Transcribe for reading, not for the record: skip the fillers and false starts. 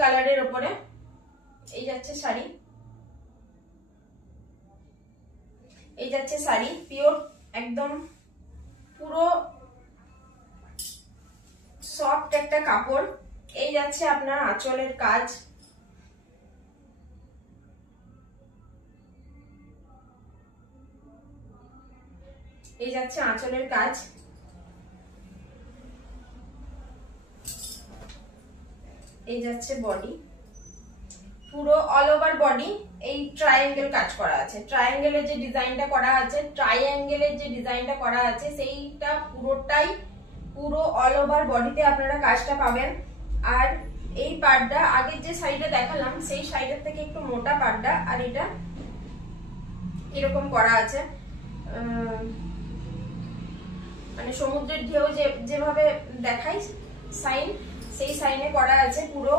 কালারের উপরে এই যাচ্ছে শাড়ি, এই যাচ্ছে শাড়ি পিওর একদম পুরো সফট একটা কাপড়। এই যাচ্ছে আপনার আঁচলের কাজ, এই যাচ্ছে আঁচলের কাজ, এই যাচ্ছে বডি, পুরো অল ওভার বডি এই ট্রায়াঙ্গেল কাজ করা আছে। ট্রায়াঙ্গেলের যে ডিজাইনটা করা আছে, সেইটা পুরোটাই পুরো অল ওভার বডিতে আপনারা কাজটা পাবেন। আর এই পাড়টা আগের যে শাড়িটা দেখালাম সেই শাড়িটার থেকে একটু মোটা পাড়টা, আর এটা এরকম করা আছে, মানে সমুদ্রের ঢেউ যেভাবে দেখাই সাইন, সেই সাইনে করা আছে পুরো